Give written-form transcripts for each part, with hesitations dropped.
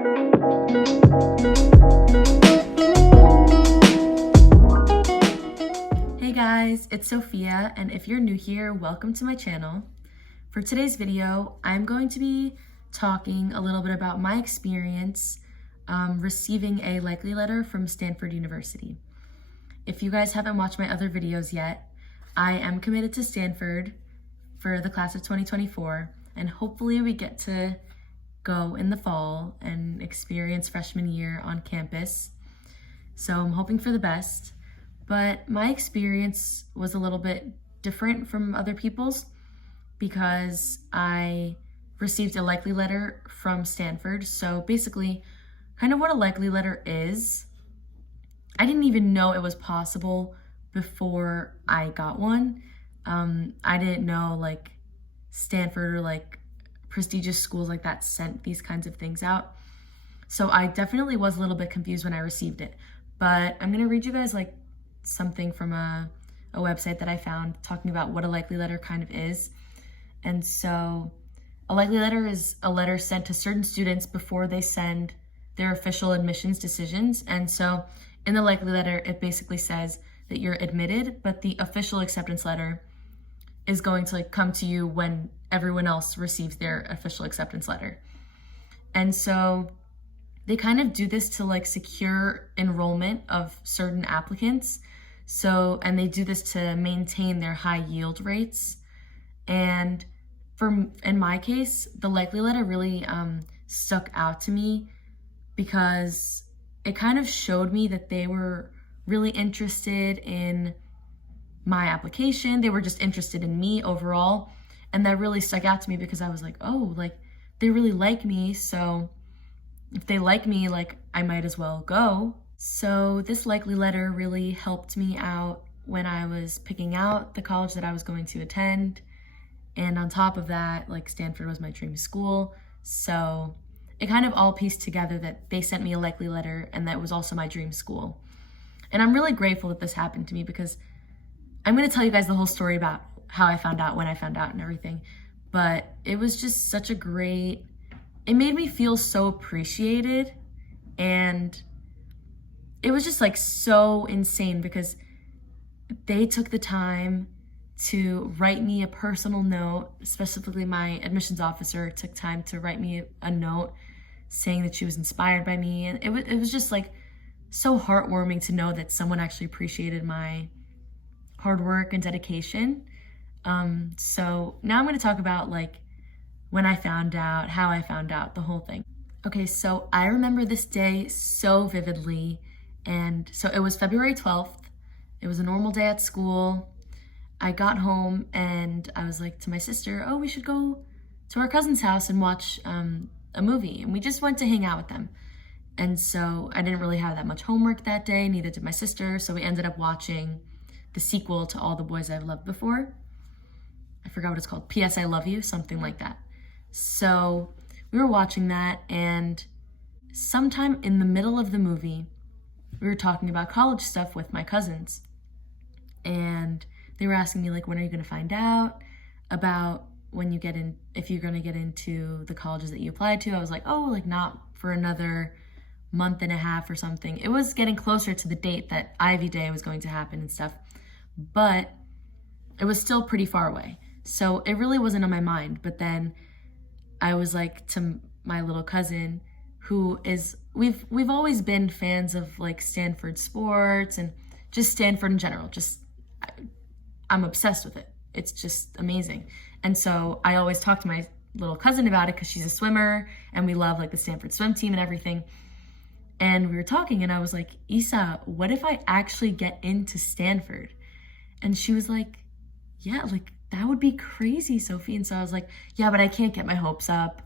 Hey guys, it's Sophia, and if you're new here, welcome to my channel. For today's video, I'm going to be talking a little bit about my experience receiving a likely letter from Stanford University. If you guys haven't watched my other videos yet, I am committed to Stanford for the class of 2024, and hopefully we get to go in the fall and experience freshman year on campus. So I'm hoping for the best, but my experience was a little bit different from other people's because I received a likely letter from Stanford. So basically, kind of what a likely letter is, I didn't even know it was possible before I got one. I didn't know like Stanford or like prestigious schools like that sent these kinds of things out. So I definitely was a little bit confused when I received it. But I'm gonna read you guys like something from a website that I found talking about what a likely letter kind of is. And so a likely letter is a letter sent to certain students before they send their official admissions decisions. And so in the likely letter, it basically says that you're admitted, but the official acceptance letter is going to like come to you when everyone else receives their official acceptance letter. And so they kind of do this to like secure enrollment of certain applicants. So, and they do this to maintain their high yield rates. And in my case, the likely letter really stuck out to me because it kind of showed me that they were really interested in my application. They were just interested in me overall. And that really stuck out to me because I was like, oh, like they really like me. So if they like me, like I might as well go. So this likely letter really helped me out when I was picking out the college that I was going to attend. And on top of that, like Stanford was my dream school. So it kind of all pieced together that they sent me a likely letter and that was also my dream school. And I'm really grateful that this happened to me because I'm going to tell you guys the whole story about how I found out, when I found out and everything. But it was just such a great, it made me feel so appreciated. And it was just like so insane because they took the time to write me a personal note. Specifically, my admissions officer took time to write me a note saying that she was inspired by me. And it was just like so heartwarming to know that someone actually appreciated my hard work and dedication. So now I'm going to talk about like when I found out, how I found out, the whole thing. Okay, so I remember this day so vividly. And so it was February 12th. It was a normal day at school. I got home and I was like to my sister, oh, we should go to our cousin's house and watch a movie. And we just went to hang out with them. And so I didn't really have that much homework that day, neither did my sister. So we ended up watching the sequel to All the Boys I've Loved Before. I forgot what it's called, P.S. I Love You, something like that. So we were watching that, and sometime in the middle of the movie, we were talking about college stuff with my cousins. And they were asking me, like, when are you going to find out about when you get in, if you're going to get into the colleges that you applied to? I was like, oh, like not for another month and a half or something. It was getting closer to the date that Ivy Day was going to happen and stuff, but it was still pretty far away. So it really wasn't on my mind. But then I was like to my little cousin, who is, we've always been fans of like Stanford sports and just Stanford in general. Just, I'm obsessed with it. It's just amazing. And so I always talk to my little cousin about it because she's a swimmer and we love like the Stanford swim team and everything. And we were talking and I was like, Isa, what if I actually get into Stanford? And she was like, yeah, like that would be crazy, Sophie. And so I was like, yeah, but I can't get my hopes up.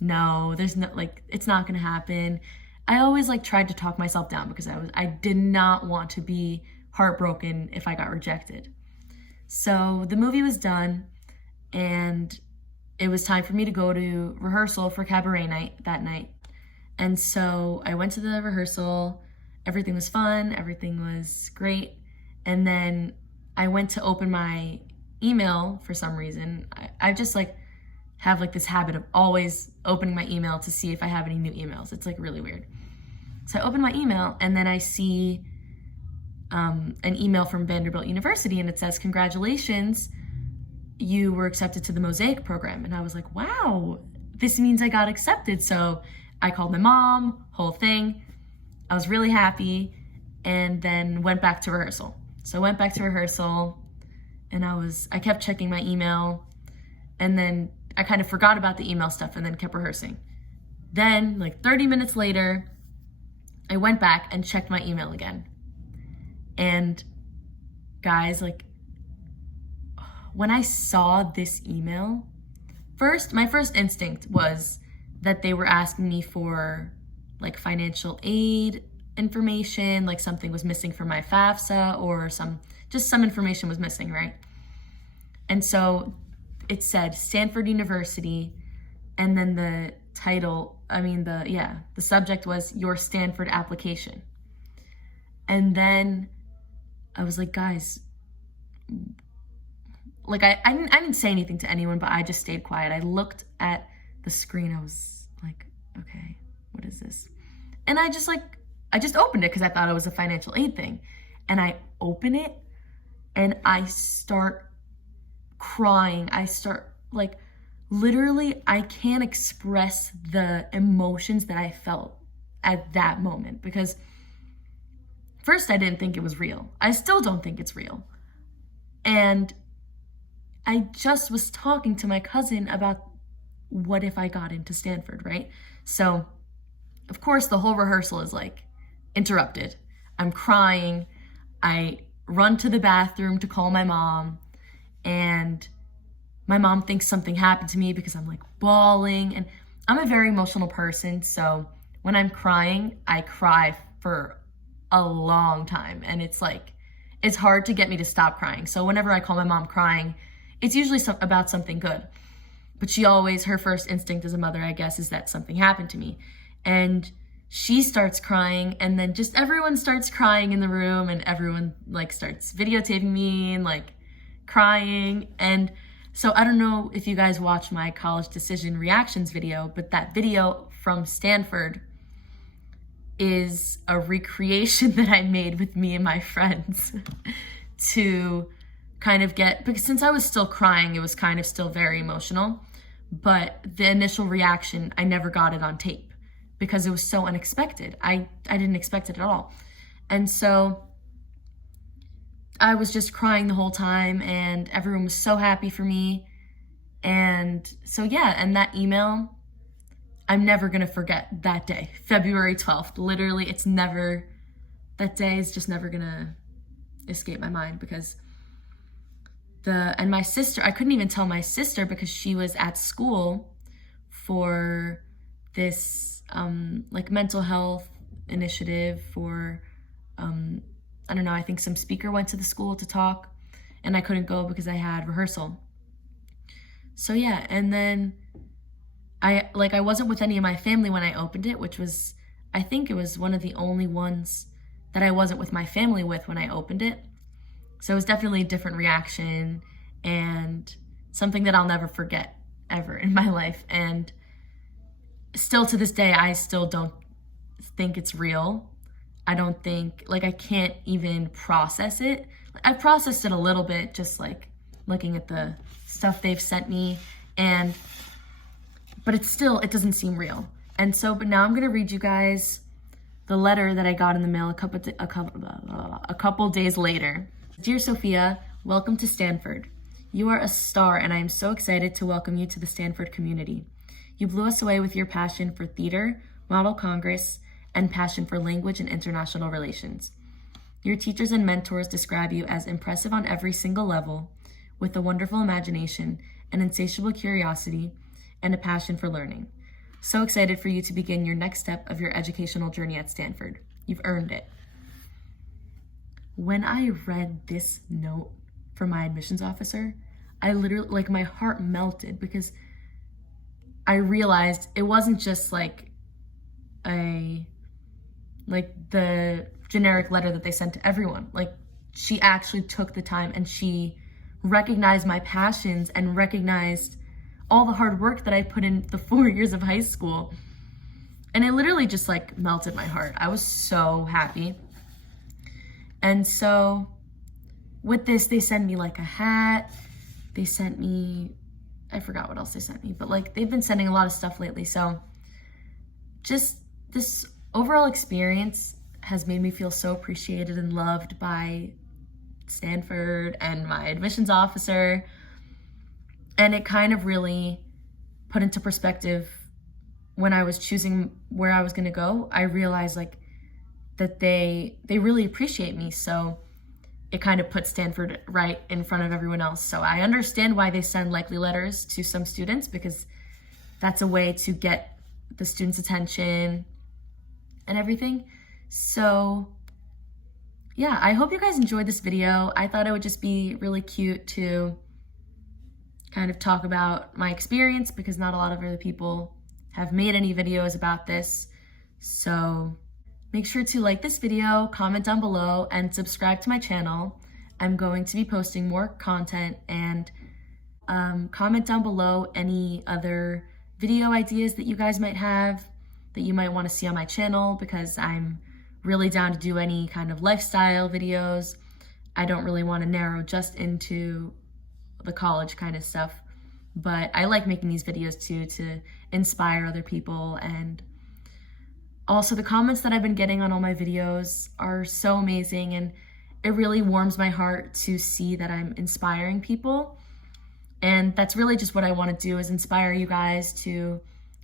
No, there's no, like, it's not gonna happen. I always like tried to talk myself down because I did not want to be heartbroken if I got rejected. So the movie was done and it was time for me to go to rehearsal for cabaret night that night. And so I went to the rehearsal, everything was fun, everything was great. And then I went to open my email for some reason. I just like have like this habit of always opening my email to see if I have any new emails. It's like really weird. So I open my email and then I see an email from Vanderbilt University, and it says, "Congratulations, you were accepted to the Mosaic program." And I was like, wow, this means I got accepted. So I called my mom, whole thing. I was really happy, and then went back to rehearsal. So I went back to rehearsal, and I kept checking my email, and then I kind of forgot about the email stuff and then kept rehearsing. Then, like 30 minutes later, I went back and checked my email again. And guys, like, when I saw this email, my first instinct was that they were asking me for like financial aid information, like something was missing from my FAFSA, or some information was missing, right? And so it said Stanford University, and then the title, the subject was your Stanford application. And then I was like, guys, like I didn't say anything to anyone, but I just stayed quiet. I looked at the screen. I was like, okay, what is this? And I just opened it because I thought it was a financial aid thing. And I open it and I start crying. Literally, I can't express the emotions that I felt at that moment, because first I didn't think it was real. I still don't think it's real. And I just was talking to my cousin about what if I got into Stanford, right? So, of course, the whole rehearsal is like interrupted. I'm crying. I run to the bathroom to call my mom, and my mom thinks something happened to me because I'm like bawling, and I'm a very emotional person. So when I'm crying, I cry for a long time, and it's hard to get me to stop crying. So whenever I call my mom crying, it's usually about something good. But her first instinct as a mother, I guess, is that something happened to me. And she starts crying, and then just everyone starts crying in the room, and everyone like starts videotaping me and like crying. And so I don't know if you guys watched my college decision reactions video, but that video from Stanford is a recreation that I made with me and my friends to kind of because since I was still crying, it was kind of still very emotional, but the initial reaction, I never got it on tape because it was so unexpected. I didn't expect it at all. And so I was just crying the whole time, and everyone was so happy for me. And so, yeah, and that email, I'm never going to forget that day, February 12th. Literally, that day is just never going to escape my mind, because my sister, I couldn't even tell my sister because she was at school for this like mental health initiative for, I don't know, I think some speaker went to the school to talk, and I couldn't go because I had rehearsal. So yeah, and then I wasn't with any of my family when I opened it, which was, I think it was one of the only ones that I wasn't with my family with when I opened it. So it was definitely a different reaction, and something that I'll never forget ever in my life. And still to this day, I still don't think it's real. I don't think, I can't even process it. I processed it a little bit, just like looking at the stuff they've sent me, but it doesn't seem real. And so, but now I'm gonna read you guys the letter that I got in the mail a couple days later. Dear Sophia, welcome to Stanford. You are a star, and I am so excited to welcome you to the Stanford community. You blew us away with your passion for theater, Model Congress, and passion for language and international relations. Your teachers and mentors describe you as impressive on every single level, with a wonderful imagination, an insatiable curiosity, and a passion for learning. So excited for you to begin your next step of your educational journey at Stanford. You've earned it. When I read this note from my admissions officer, I literally, my heart melted, because I realized it wasn't just the generic letter that they sent to everyone. She actually took the time, and she recognized my passions and recognized all the hard work that I put in the 4 years of high school. And it literally just like melted my heart. I was so happy. And so with this, they sent me like a hat. They sent me, I forgot what else they sent me, but like they've been sending a lot of stuff lately. So just this overall experience has made me feel so appreciated and loved by Stanford and my admissions officer. And it kind of really put into perspective when I was choosing where I was gonna go. I realized like that they really appreciate me. So it kind of put Stanford right in front of everyone else. So I understand why they send likely letters to some students, because that's a way to get the students' attention and everything. So yeah, I hope you guys enjoyed this video. I thought it would just be really cute to kind of talk about my experience, because not a lot of other people have made any videos about this. So make sure to like this video, comment down below, and subscribe to my channel. I'm going to be posting more content, and comment down below any other video ideas that you guys might have that you might want to see on my channel, because I'm really down to do any kind of lifestyle videos. I don't really want to narrow just into the college kind of stuff, but I like making these videos too to inspire other people. And also the comments that I've been getting on all my videos are so amazing, and it really warms my heart to see that I'm inspiring people. And that's really just what I want to do, is inspire you guys to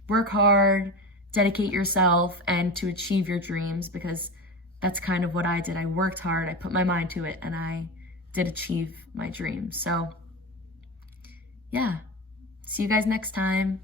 work hard, dedicate yourself, and to achieve your dreams, because that's kind of what I did. I worked hard, I put my mind to it, and I did achieve my dreams. So yeah, see you guys next time.